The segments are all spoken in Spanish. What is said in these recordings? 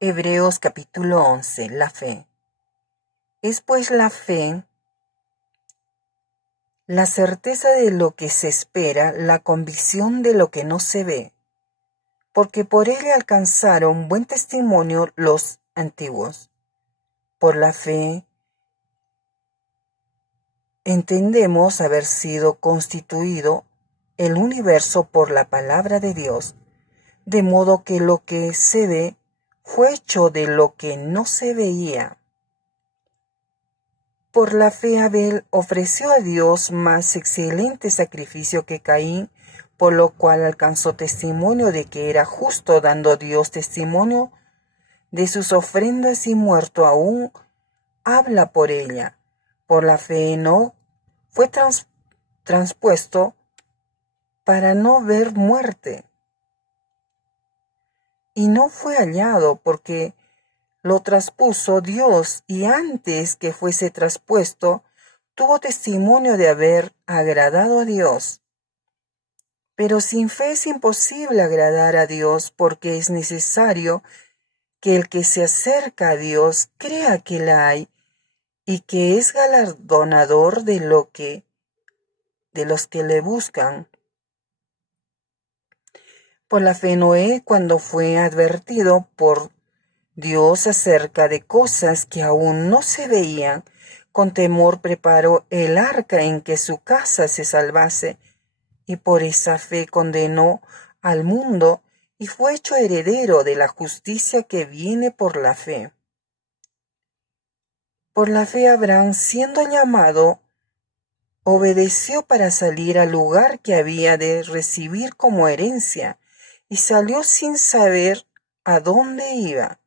Hebreos capítulo 11. La fe. Es pues la fe, la certeza de lo que se espera, la convicción de lo que no se ve, porque por ella alcanzaron buen testimonio los antiguos. Por la fe entendemos haber sido constituido el universo por la palabra de Dios, de modo que lo que se ve fue hecho de lo que no se veía. Por la fe Abel ofreció a Dios más excelente sacrificio que Caín, por lo cual alcanzó testimonio de que era justo, dando Dios testimonio de sus ofrendas, y muerto aún habla por ella. Por la fe Enoc fue transpuesto para no ver muerte, y no fue hallado porque lo traspuso Dios, y antes que fuese traspuesto, tuvo testimonio de haber agradado a Dios. Pero sin fe es imposible agradar a Dios, porque es necesario que el que se acerca a Dios crea que la hay y que es galardonador de los que le buscan. Por la fe Noé, cuando fue advertido por Dios acerca de cosas que aún no se veían, con temor preparó el arca en que su casa se salvase, y por esa fe condenó al mundo y fue hecho heredero de la justicia que viene por la fe. Por la fe Abraham, siendo llamado, obedeció para salir al lugar que había de recibir como herencia, y salió sin saber a dónde iba.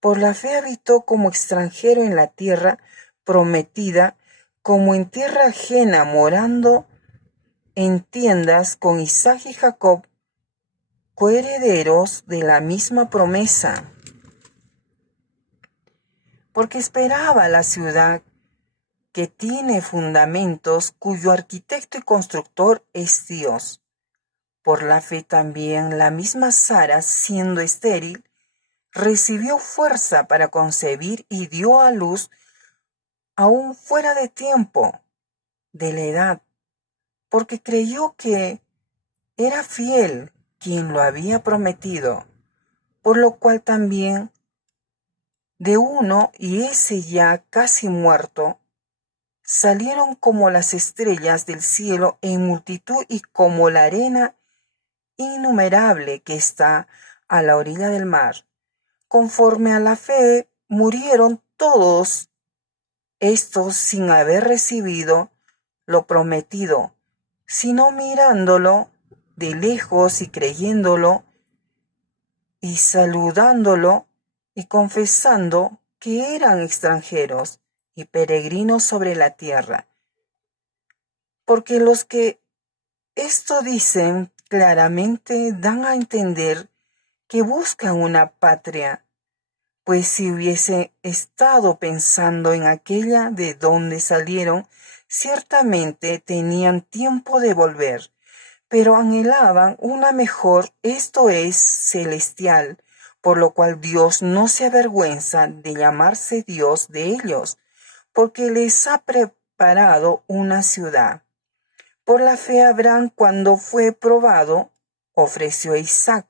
Por la fe habitó como extranjero en la tierra prometida, como en tierra ajena, morando en tiendas con Isaac y Jacob, coherederos de la misma promesa. Porque esperaba la ciudad que tiene fundamentos, cuyo arquitecto y constructor es Dios. Por la fe también la misma Sara, siendo estéril, recibió fuerza para concebir y dio a luz aún fuera de tiempo, de la edad, porque creyó que era fiel quien lo había prometido, por lo cual también de uno, y ese ya casi muerto, salieron como las estrellas del cielo en multitud y como la arena innumerable que está a la orilla del mar. Conforme a la fe, murieron todos estos sin haber recibido lo prometido, sino mirándolo de lejos y creyéndolo y saludándolo y confesando que eran extranjeros y peregrinos sobre la tierra. Porque los que esto dicen claramente dan a entender que buscan una patria, pues si hubiese estado pensando en aquella de donde salieron, ciertamente tenían tiempo de volver, pero anhelaban una mejor, esto es, celestial, por lo cual Dios no se avergüenza de llamarse Dios de ellos, porque les ha preparado una ciudad. Por la fe Abraham, cuando fue probado, ofreció a Isaac,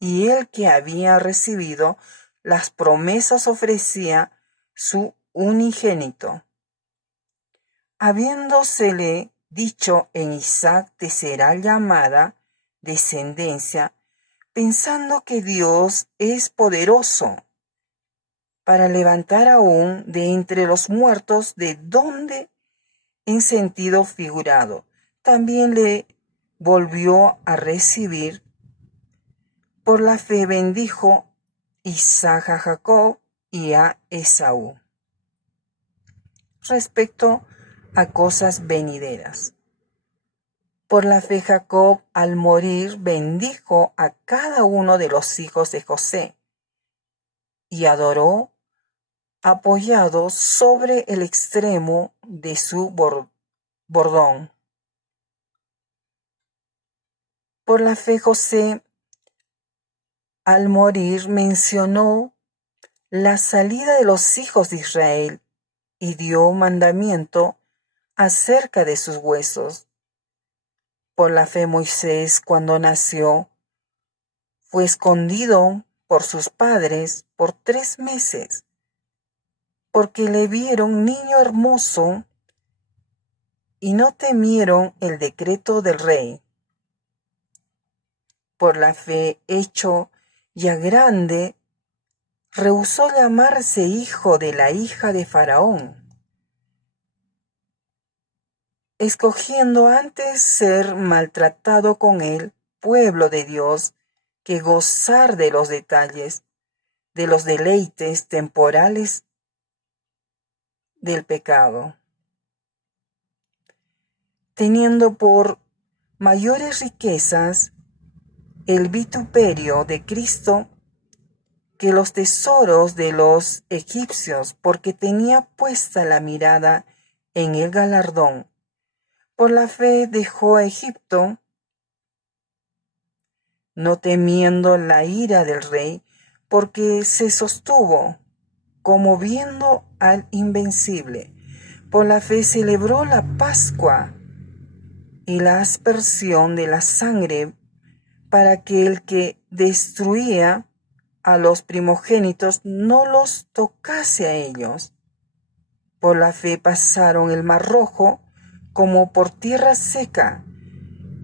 y el que había recibido las promesas ofrecía su unigénito, habiéndosele dicho: en Isaac te será llamada descendencia, pensando que Dios es poderoso para levantar aún de entre los muertos, de donde, en sentido figurado, también le volvió a recibir. Por la fe bendijo Isaac a Jacob y a Esaú. Respecto a cosas venideras. Por la fe Jacob, al morir, bendijo a cada uno de los hijos de José y adoró apoyado sobre el extremo de su bordón. Por la fe José, al morir mencionó la salida de los hijos de Israel y dio mandamiento acerca de sus huesos. Por la fe Moisés, cuando nació, fue escondido por sus padres por 3 meses, porque le vieron niño hermoso y no temieron el decreto del rey. Por la fe, hecho ya grande, rehusó llamarse hijo de la hija de Faraón, escogiendo antes ser maltratado con el pueblo de Dios que gozar de los detalles, de los deleites temporales del pecado, teniendo por mayores riquezas el vituperio de Cristo que los tesoros de los egipcios, porque tenía puesta la mirada en el galardón. Por la fe dejó a Egipto, no temiendo la ira del rey, porque se sostuvo como viendo al invencible. Por la fe celebró la Pascua y la aspersión de la sangre, para que el que destruía a los primogénitos no los tocase a ellos. Por la fe pasaron el mar Rojo como por tierra seca,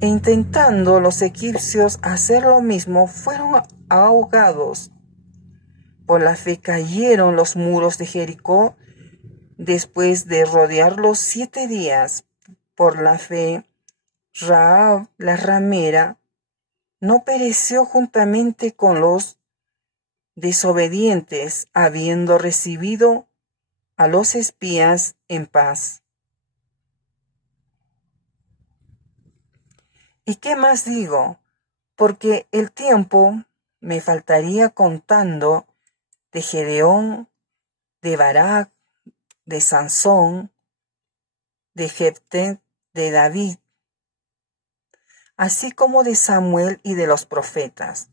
e intentando los egipcios hacer lo mismo, fueron ahogados. Por la fe cayeron los muros de Jericó después de rodearlos 7 días. Por la fe, Rahab la ramera no pereció juntamente con los desobedientes, habiendo recibido a los espías en paz. ¿Y qué más digo? Porque el tiempo me faltaría contando de Gedeón, de Barak, de Sansón, de Jefté, de David, así como de Samuel y de los profetas,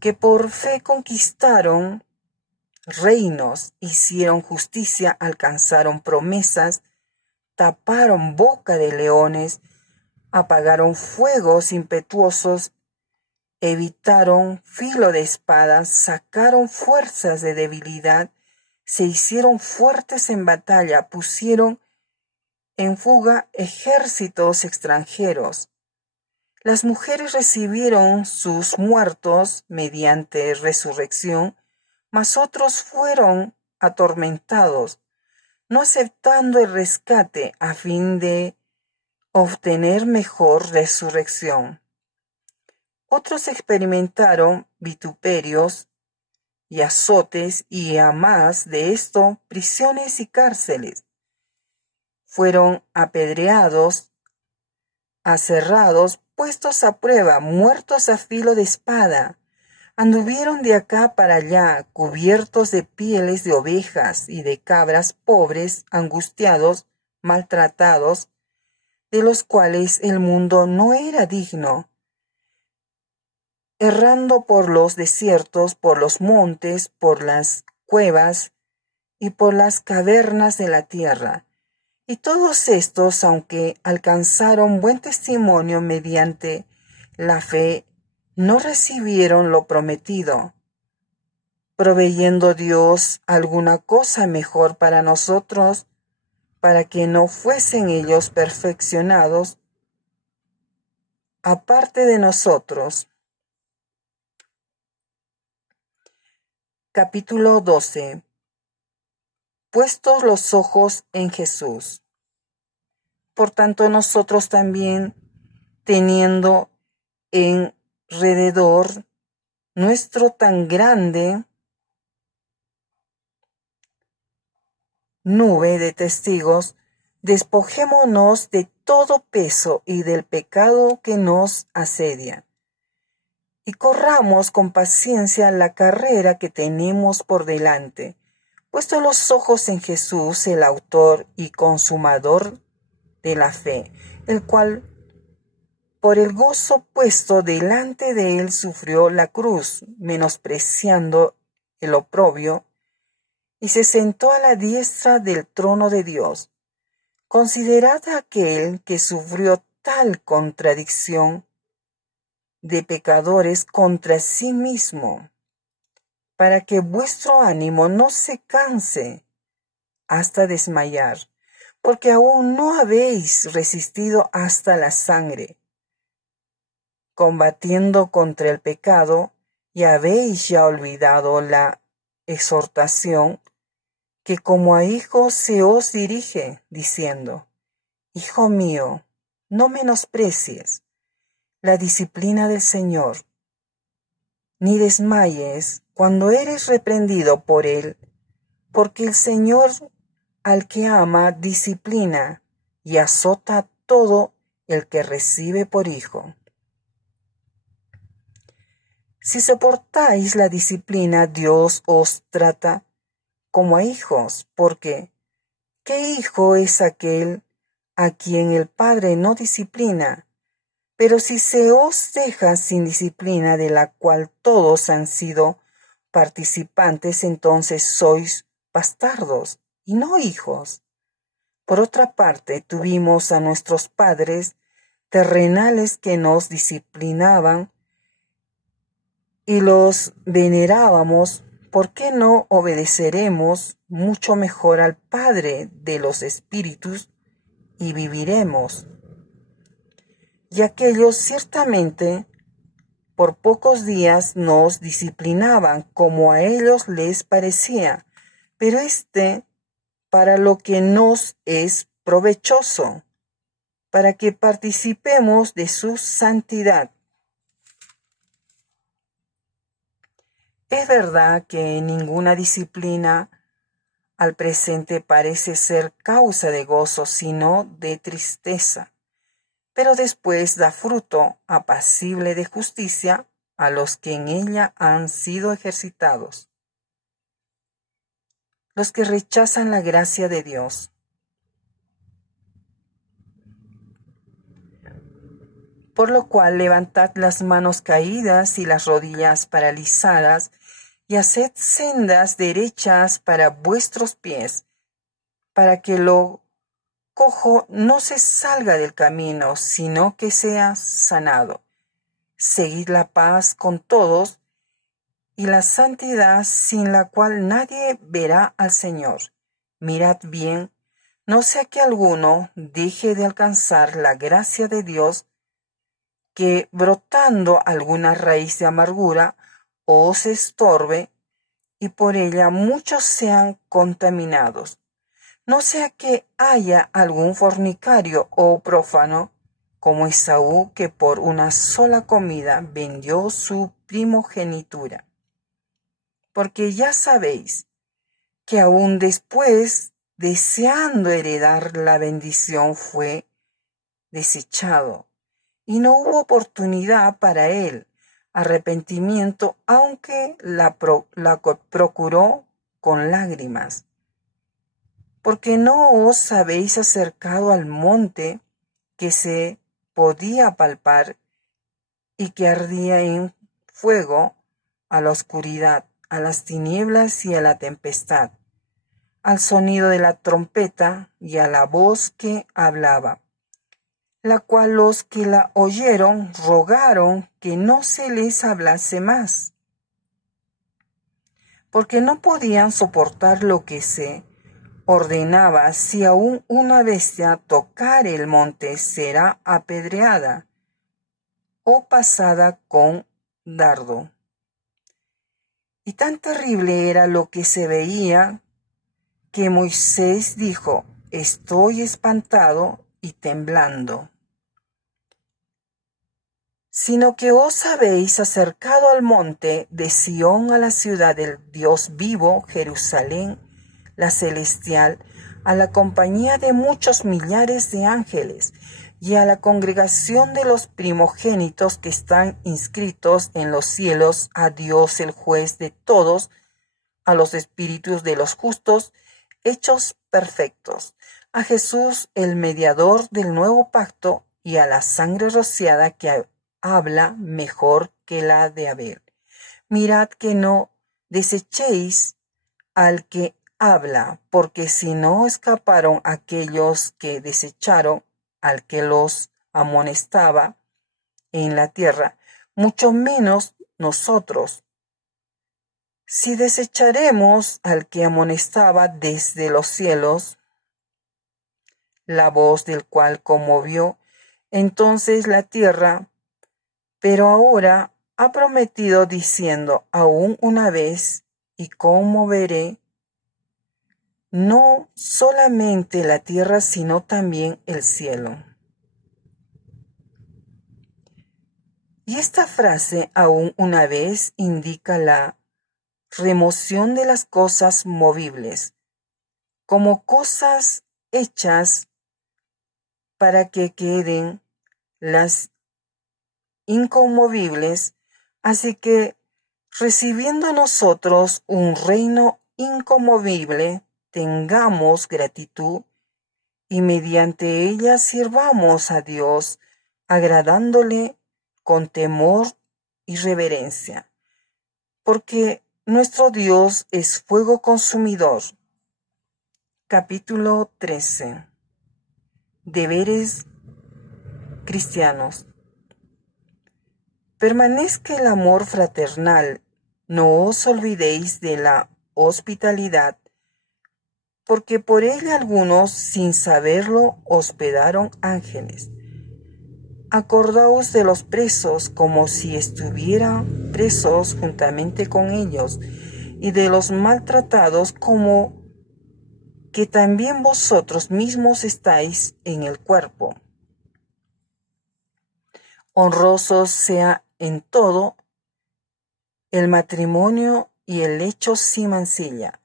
que por fe conquistaron reinos, hicieron justicia, alcanzaron promesas, taparon boca de leones, apagaron fuegos impetuosos, evitaron filo de espadas, sacaron fuerzas de debilidad, se hicieron fuertes en batalla, pusieron en fuga ejércitos extranjeros. Las mujeres recibieron sus muertos mediante resurrección, mas otros fueron atormentados, no aceptando el rescate a fin de obtener mejor resurrección. Otros experimentaron vituperios y azotes, y a más de esto, prisiones y cárceles. Fueron apedreados, aserrados, puestos a prueba, muertos a filo de espada. Anduvieron de acá para allá, cubiertos de pieles de ovejas y de cabras, pobres, angustiados, maltratados, de los cuales el mundo no era digno, errando por los desiertos, por los montes, por las cuevas y por las cavernas de la tierra. Y todos estos, aunque alcanzaron buen testimonio mediante la fe, no recibieron lo prometido, proveyendo Dios alguna cosa mejor para nosotros, para que no fuesen ellos perfeccionados aparte de nosotros. Capítulo 12. Puestos los ojos en Jesús. Por tanto, nosotros también, teniendo en rededor nuestro tan grande nube de testigos, despojémonos de todo peso y del pecado que nos asedia, y corramos con paciencia la carrera que tenemos por delante, puestos los ojos en Jesús, el autor y consumador de la fe, el cual, por el gozo puesto delante de él sufrió la cruz, menospreciando el oprobio, y se sentó a la diestra del trono de Dios. Considerad a aquel que sufrió tal contradicción de pecadores contra sí mismo, para que vuestro ánimo no se canse hasta desmayar, porque aún no habéis resistido hasta la sangre, combatiendo contra el pecado, y habéis ya olvidado la exhortación que como a hijos se os dirige, diciendo: Hijo mío, no menosprecies la disciplina del Señor, ni desmayes cuando eres reprendido por él, porque el Señor al que ama disciplina y azota a todo el que recibe por hijo. Si soportáis la disciplina, Dios os trata como a hijos, porque ¿qué hijo es aquel a quien el Padre no disciplina? Pero si se os deja sin disciplina, de la cual todos han sido participantes, entonces sois bastardos y no hijos. Por otra parte, tuvimos a nuestros padres terrenales que nos disciplinaban y los venerábamos. ¿Por qué no obedeceremos mucho mejor al Padre de los Espíritus y viviremos? Y aquellos ciertamente por pocos días nos disciplinaban como a ellos les parecía, pero para lo que nos es provechoso, para que participemos de su santidad. Es verdad que ninguna disciplina al presente parece ser causa de gozo, sino de tristeza, pero después da fruto apacible de justicia a los que en ella han sido ejercitados. Los que rechazan la gracia de Dios. Por lo cual levantad las manos caídas y las rodillas paralizadas, y haced sendas derechas para vuestros pies, para que lo cojo no se salga del camino, sino que sea sanado. Seguid la paz con todos y la santidad, sin la cual nadie verá al Señor. Mirad bien, no sea que alguno deje de alcanzar la gracia de Dios, que brotando alguna raíz de amargura os estorbe, y por ella muchos sean contaminados. No sea que haya algún fornicario o prófano, como Esaú, que por una sola comida vendió su primogenitura. Porque ya sabéis que aún después, deseando heredar la bendición, fue desechado, y no hubo oportunidad para él, arrepentimiento, aunque la procuró con lágrimas. Porque no os habéis acercado al monte que se podía palpar y que ardía en fuego, a la oscuridad, a las tinieblas y a la tempestad, al sonido de la trompeta y a la voz que hablaba, la cual los que la oyeron rogaron que no se les hablase más, porque no podían soportar lo que se ordenaba: si aún una bestia tocare el monte, será apedreada o pasada con dardo. Y tan terrible era lo que se veía, que Moisés dijo: estoy espantado y temblando. Sino que os habéis acercado al monte de Sión, a la ciudad del Dios vivo, Jerusalén, la celestial, a la compañía de muchos millares de ángeles, y a la congregación de los primogénitos que están inscritos en los cielos, a Dios el juez de todos, a los espíritus de los justos, hechos perfectos, a Jesús el mediador del nuevo pacto, y a la sangre rociada que habla mejor que la de Abel. Mirad que no desechéis al que habla, porque si no escaparon aquellos que desecharon al que los amonestaba en la tierra, mucho menos nosotros. Si desecharemos al que amonestaba desde los cielos, la voz del cual conmovió entonces la tierra, pero ahora ha prometido diciendo, aún una vez, y conmoveré no solamente la tierra, sino también el cielo. Y esta frase, aún una vez, indica la remoción de las cosas movibles, como cosas hechas para que queden las inconmovibles, así que recibiendo nosotros un reino inconmovible, tengamos gratitud y mediante ella sirvamos a Dios, agradándole con temor y reverencia, porque nuestro Dios es fuego consumidor. Capítulo 13. Deberes cristianos. Permanezca el amor fraternal, no os olvidéis de la hospitalidad, porque por ella algunos, sin saberlo, hospedaron ángeles. Acordaos de los presos como si estuvieran presos juntamente con ellos, y de los maltratados como que también vosotros mismos estáis en el cuerpo. Honrosos sea en todo el matrimonio y el lecho sin mancilla,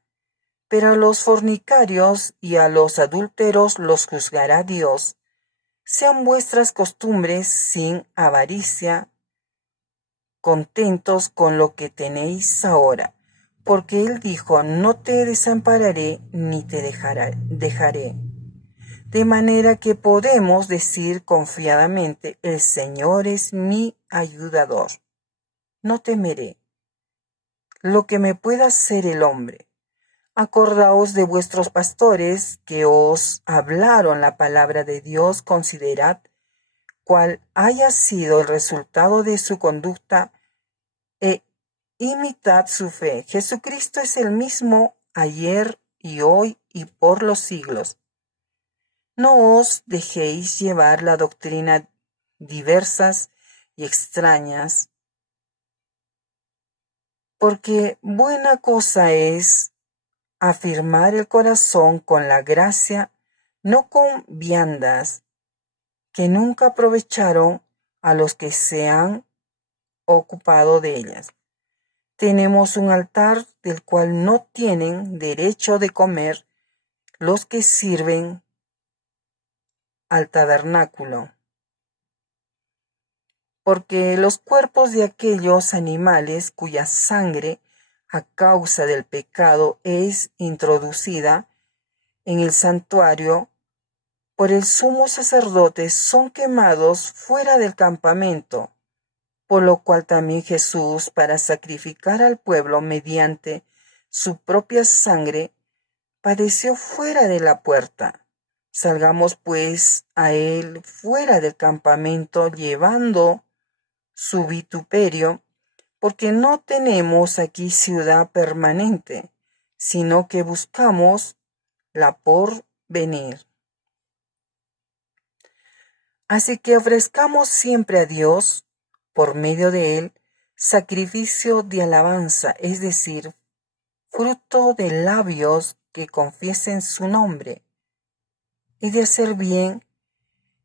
pero a los fornicarios y a los adúlteros los juzgará Dios. Sean vuestras costumbres sin avaricia, contentos con lo que tenéis ahora, porque Él dijo, no te desampararé ni te dejaré. De manera que podemos decir confiadamente, el Señor es mi ayudador. No temeré lo que me pueda hacer el hombre. Acordaos de vuestros pastores que os hablaron la palabra de Dios, considerad cuál haya sido el resultado de su conducta e imitad su fe. Jesucristo es el mismo ayer y hoy y por los siglos. No os dejéis llevar la doctrina diversas y extrañas, porque buena cosa es afirmar el corazón con la gracia, no con viandas, que nunca aprovecharon a los que se han ocupado de ellas. Tenemos un altar del cual no tienen derecho de comer los que sirven al tabernáculo, porque los cuerpos de aquellos animales cuya sangre a causa del pecado es introducida en el santuario por el sumo sacerdote son quemados fuera del campamento, por lo cual también Jesús, para sacrificar al pueblo mediante su propia sangre, padeció fuera de la puerta. Salgamos pues a él fuera del campamento llevando su vituperio, porque no tenemos aquí ciudad permanente, sino que buscamos la por venir. Así que ofrezcamos siempre a Dios, por medio de él, sacrificio de alabanza, es decir, fruto de labios que confiesen su nombre, y de hacer bien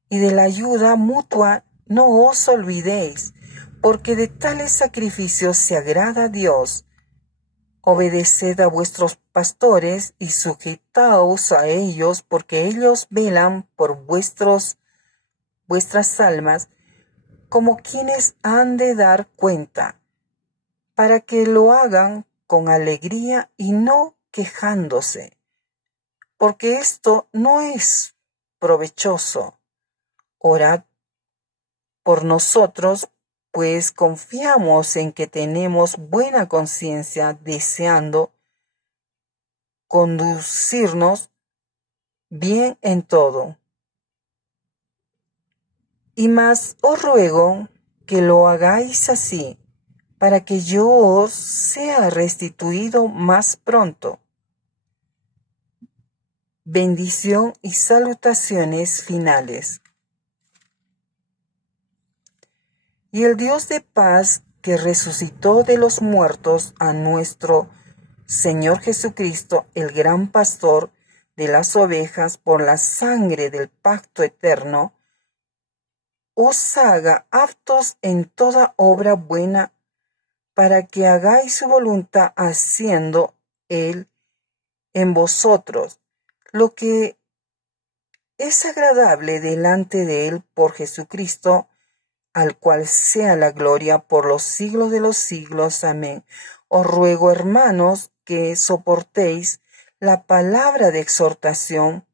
y de la ayuda mutua no os olvidéis, porque de tales sacrificios se agrada a Dios. Obedeced a vuestros pastores y sujetaos a ellos, porque ellos velan por vuestras almas, como quienes han de dar cuenta, para que lo hagan con alegría y no quejándose, porque esto no es provechoso. Orad por nosotros, pues confiamos en que tenemos buena conciencia, deseando conducirnos bien en todo. Y más os ruego que lo hagáis así, para que yo os sea restituido más pronto. Bendición y salutaciones finales. Y el Dios de paz, que resucitó de los muertos a nuestro Señor Jesucristo, el gran pastor de las ovejas, por la sangre del pacto eterno, os haga aptos en toda obra buena, para que hagáis su voluntad, haciendo Él en vosotros lo que es agradable delante de Él, por Jesucristo, al cual sea la gloria por los siglos de los siglos. Amén. Os ruego, hermanos, que soportéis la palabra de exhortación,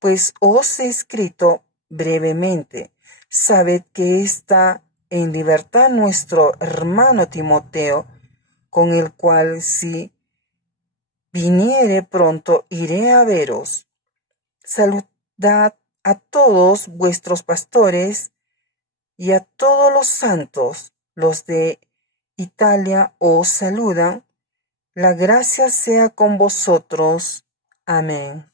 pues os he escrito brevemente. Sabed que está en libertad nuestro hermano Timoteo, con el cual, si viniere pronto, iré a veros. Saludad a todos vuestros pastores y a todos los santos. Los de Italia os saludan. La gracia sea con vosotros. Amén.